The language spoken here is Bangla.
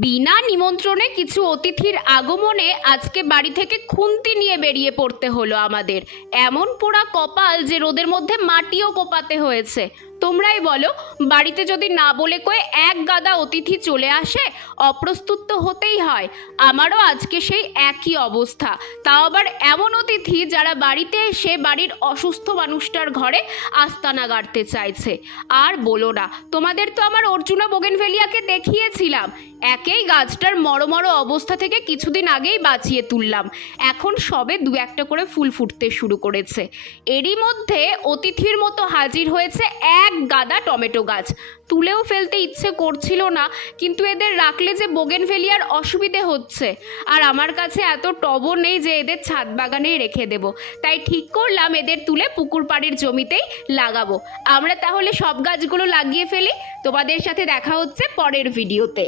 বিনা নিমন্ত্রণে কিছু অতিথির আগমনে আজকে বাড়ি থেকে খুন্তি নিয়ে বেরিয়ে পড়তে হলো আমাদের। এমন পোড়া কপাল যে রোদের মধ্যে মাটিও কোপাতে হয়েছে। তোমরাই বলো, বাড়িতে যদি না বলে কয়ে এক গাদা অতিথি চলে আসে, অপ্রস্তুত তো হতেই হয়। আমারও আজকে সেই একই অবস্থা। তাও আবার এমন অতিথি যারা বাড়িতে এসে বাড়ির অসুস্থ মানুষটার ঘরে আস্তানা গাড়তে চাইছে। আর বলো না, তোমাদের তো আমার অর্জুনা বোগেনভেলিয়াকে দেখিয়েছিলাম। একেই গাছটার মরো মরো অবস্থা থেকে কিছুদিন আগেই বাঁচিয়ে তুললাম। এখন সবে দু একটা করে ফুল ফুটতে শুরু করেছে। এরই মধ্যে অতিথির মতো হাজির হয়েছে এক গাদা টমেটো গাছ। তুলেও ফেলতে ইচ্ছে করছিল না, কিন্তু এদের রাখলে যে বোগেনভেলিয়ার অসুবিধে হচ্ছে। আর আমার কাছে এত টবও নেই যে এদের ছাদ বাগানেই রেখে দেব। তাই ঠিক করলাম এদের তুলে পুকুর পাড়ের জমিতেই লাগাবো। আমরা তাহলে সব গাছগুলো লাগিয়ে ফেলি। তোমাদের সাথে দেখা হচ্ছে পরের ভিডিওতে।